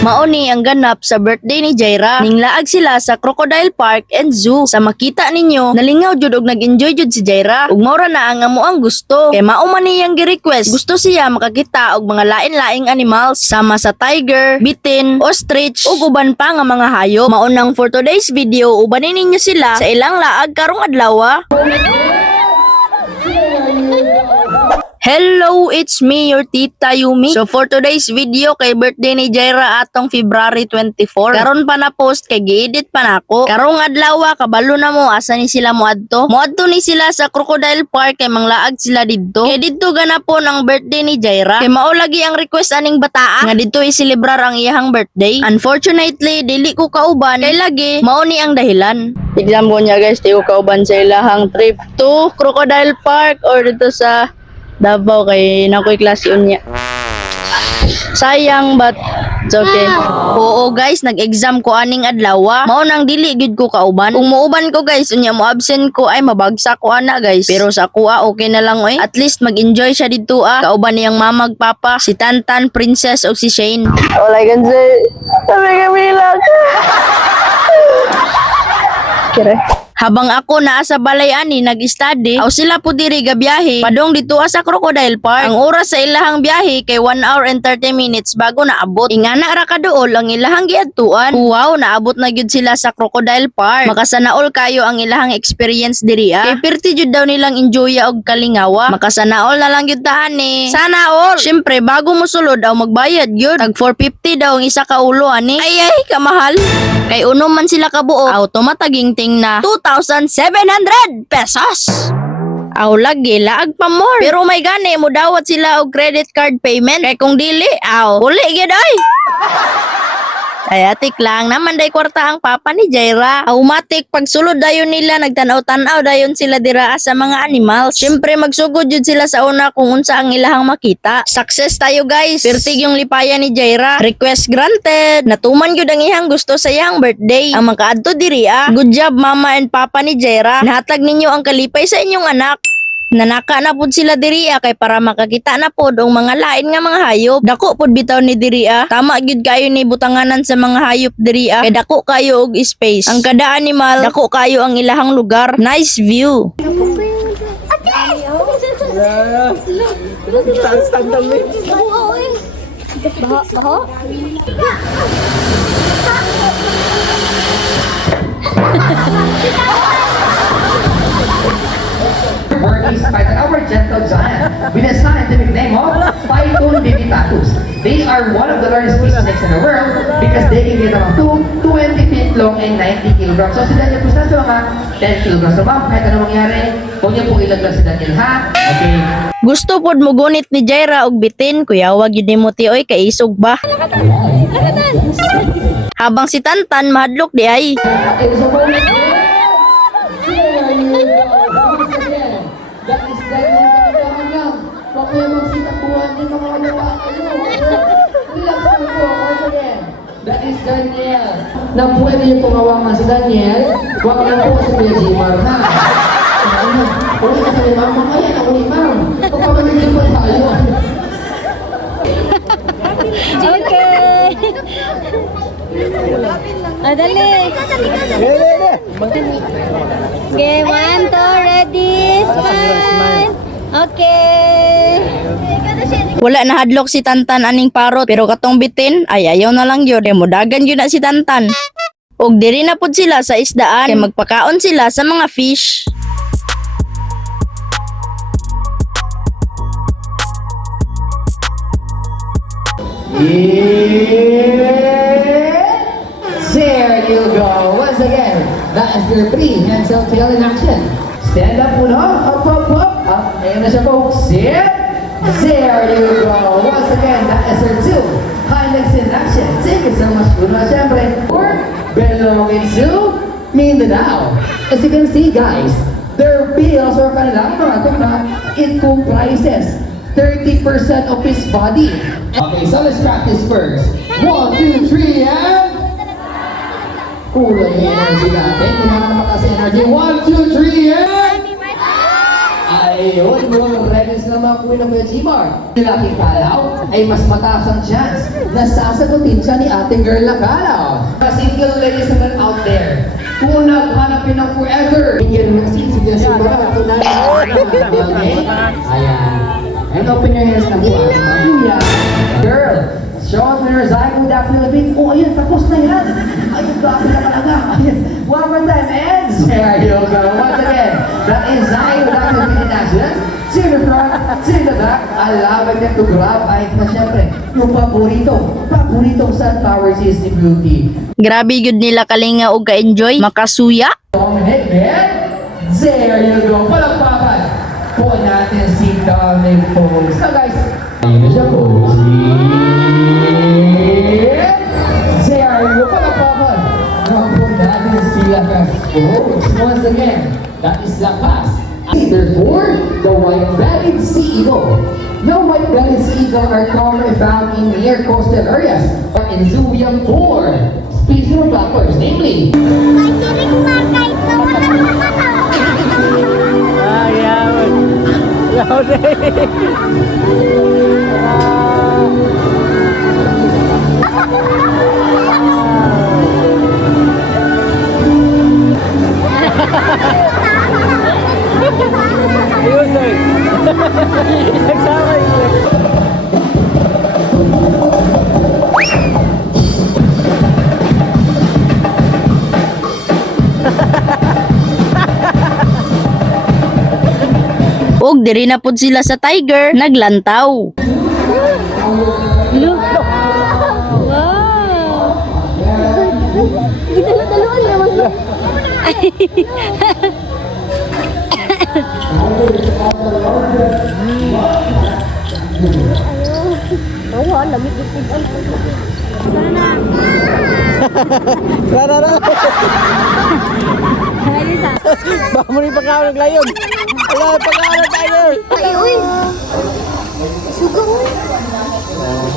Mauni ang ganap sa birthday ni Jaira. Ninglaag sila sa Crocodile Park and Zoo. Sa makita ninyo, nalingaw jud og nag-enjoy jud si Jaira. Ug maura na ang amo ang gusto. Kay mao man niyang gi-request. Gusto siya makakita og mga lain-laing animals sama sa tiger, bitin, ostrich ug uban pa nga mga hayop. Maunang for today's video, ubanin ninyo sila sa ilang laag karong adlaw. Hello, it's me, your Tita Yumi. So for today's video, kay birthday ni Jaira atong February 24. Karon pa na post kay gi-edit pa nako. Karong adlaw kabalo na mo asa ni sila moadto. Moadto ni sila sa Crocodile Park kay manglaag sila didto. Kay didto ganapon ang birthday ni Jaira. Kay mao lagi ang request aning bataa nga didto i-celebrar ang iyahang birthday. Unfortunately, dili ko kauban kay lagi mao ni ang dahilan. Exam ko niya guys, di ko kauban sa ilahang trip to Crocodile Park or dito sa Davao kay nakoy klase unya. Sayang but it's okay. Oo guys, nag-exam ko aning adlaw. Mao nang dili gid ko kauban. Kung muuban ko guys, unya mo absent ko ay mabagsak ko ana guys. Pero sa kuha okay na lang oy. At least mag-enjoy siya dito Kauban niyang mamag papa, si Tantan, Princess o si Shane. All I can say, sabi kami lang. Kira. Habang ako naa sa balay ani nag-study, aw sila po diri gabiyahe padong dito sa Crocodile Park. Ang oras sa ilahang biyahe kay 1 hour and 30 minutes bago naabot. Ingana ra kaduol ang ilahang giadtuan. Wow, naabot na gyud sila sa Crocodile Park. Makasanaol kayo ang ilahang experience diri Kay perti jud daw nilang enjoya og kalingawa. Makasanaol na lang gyud ta ani. Sana all. Syempre bago mo sulod aw magbayad gyud. Tag 450 daw ang isa ka ulo ani. Ay kamahal. Kay uno man sila kabuo, automatagingting na 2,700 pesos. Aw lagi laag pa more. Pero may gani mo dawat sila og credit card payment. Kay kung dili, uli gyud ay. Ay atik lang naman day kwarta ang papa ni Jaira. Automatic pagsulod dayon nila nagtanaw-tanaw dayon sila dira sa mga animals. Syempre magsugod jud sila sa una kung unsa ang ilahang makita. Success tayo guys. Pertig yung lipayan ni Jaira. Request granted. Natuman gyud ang iyang gusto sa iyang birthday. Ang makaadto diri Good job mama and papa ni Jaira. Nahatag ninyo ang kalipay sa inyong anak. Nanaka na pud sila diri kay para makakita na pud ang mga lain nga mga hayop. Dako pud bitaw ni diri Tama gyud kayo ni butanganan sa mga hayop diri kay dako kayo og space. Ang kada animal dako kayo ang ilahang lugar. Nice view. Word is by our gentle giant with a scientific name of Python dentatus. They are one of the largest species snakes in the world because they can get around 20 feet long and 90 kilograms. So si Daniel po sa mga 10 kilograms. So ma'am, kahit anong mangyari, huwag niyo pong ilaglag si Daniel ha? Okay. Gusto pod mo gunit ni Jaira og bitin, kuya wag yun mo ti oy kay isog ba. Habang si Tantan mahadlok di ay. Okay, so that is Daniel. Huwag kayo magsitapuan din mga alawa kayo. Relax po once again. That is Daniel. Na pwede yung tumawangan si Daniel, huwag lang po si Kuya Jimar na. Uli na kami ma'am, mamaya na uli ma'am. Pagpapagigil pa tayo. Okay. Dali. Okay, 1, 2, ready, smile. Okay. Wala na hadlok si Tantan aning parot pero katong bitin ay ayaw na lang yun. Mudagan yun na si Tantan. Og diri na pud sila sa isdaan kay magpakaon sila sa mga fish. There you go. Once again, that is your 3 hands up tail in action. Stand up uno, up, up, up, up. Ayan na siya po. Sit. There you go. Once again, that is your 2 high legs in action. Thank you so much, Uno. Siyempre, belonging to Mindanao. As you can see, guys, their bills or kanilang mga tukna, it comprises 30% of his body. Okay, so let's practice first. 1, 2, 3, and... Kulang yung energy natin. Kailangan naman kasi energy. 1, 2, 3, and... Ayun, ready na naman po ng Kuya Gmar. Lalaking kalaw ay mas mataas ang chance na sasagutin siya ni ate girl na kalaw. Mga single ladies naman out there, kung naghanapin ng forever, bigyan ng sinsigyan sa mga tunay. Okay? Ayan. And open your hands na po. Kuya. Girl, show off your zygote definitely. Oh, ayun, tapos na yan. Ayun, grabe na talaga. Ayun. One more time, and there you go. Once again, that is zygote definitely in action. To the front, to the back. Allow them to grab. Ay, na syempre, yung paboritong sunflower system beauty. Grabe yun nila kalinga o ka-enjoy. Makasuya. Dominic, and there you go. Palakpakan po natin si Dominic folks. So guys, ayun na siya po. There you go. Palakpakan. Po natin si Lakas folks. Once again, that is Lakas. Therefore, the white-bellied sea eagle. The white-bellied sea eagle are commonly found in near coastal areas or in zooian form. Species of blackbirds, namely Og diri na pud sila sa tiger, naglantaw. Look. Wow. Gidalo-daloan naman. Rara. Baka mo rin pagkawan ng layon. Wala, pagkawan ng tiger. Ay, uy. Suga, uy.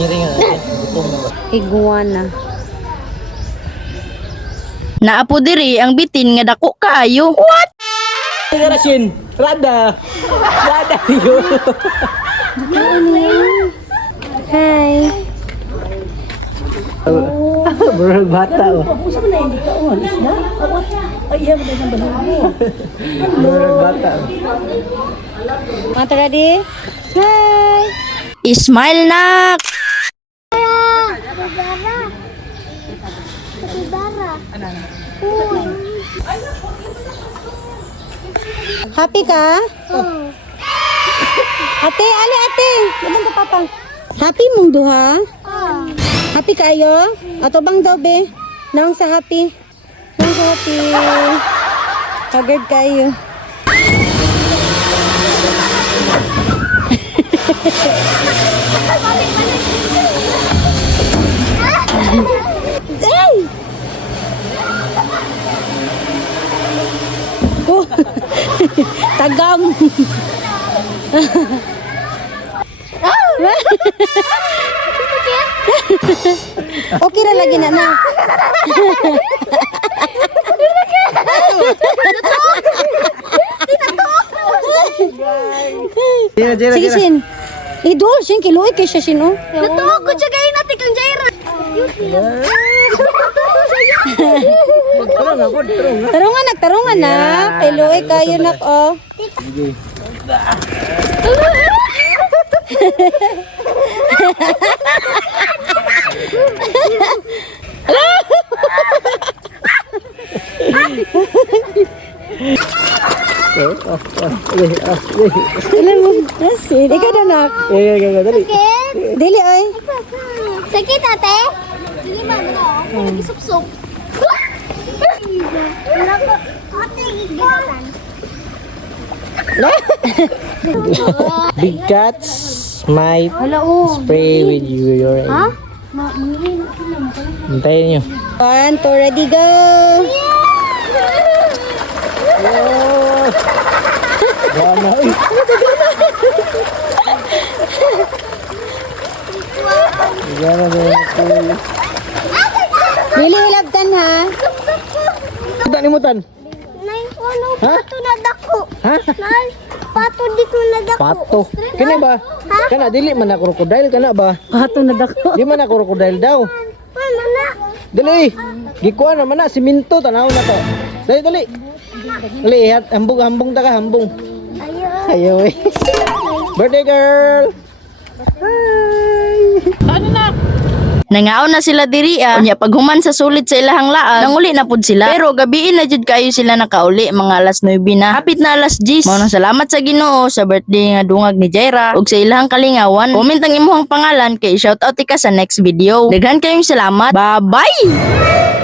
Hiring nga. Gutom na ba? Iguana. Naapo diri ang bitin nga dako kaayo. What? Rasin. Rada. Rada yun. Hi. Burol bata. Burol bata. Mata ready? Hi. Smile nak. Happy ka? Ate, ali ate. Daman ka papa. Happy mong duha? Happy kayo? Ato bang daw be? Nang sa happy. Nang sa happy. Haggard kayo. Ay! Oh, tagam. Okay na lagi na. Sige sin. Idol, sin kiloy kay siya sin oh. Natuwa ko siya kayo natin kang Jaira. Tarungan na. Kiloy kayo nak oh. Ilan mo? Asin. Ikaw na nak. Dali. Dili oy. Sakit ate? Dili man mo. Isup-sup. Ate, gigatan. Big cats might spray with your Ha? Hintayin nyo. 1, 2, ready, go! Gana. Gana na. Really hilabtan ha? Kita nimutan. Nay, ano Ha? pato na dako. Ha? Nay, pato di ko na dako. Pato. Kini ba? Kana dili man na crocodile kana ba? Pato na dako. Di man na crocodile daw. Ano na? Dali. Gikuha naman na siminto tanaw na to. Dali dali. Dali hambong ta ka hambong. Ayaw. Ayaw eh. Birthday girl. Hi. Nangaon na sila diriya. Unya paghuman sa sulit sa ilahang laan, nanguli na pud sila. Pero gabiin na jud kayo sila nakauli, mga alas 9 na. Hapit na alas 10. Mao nang salamat sa Ginoo sa birthday nga dungag ni Jaira ug sa ilahang kalingawan. Comment ang imong pangalan kay shoutout ka sa next video. Daghan kayong salamat. Bye-bye.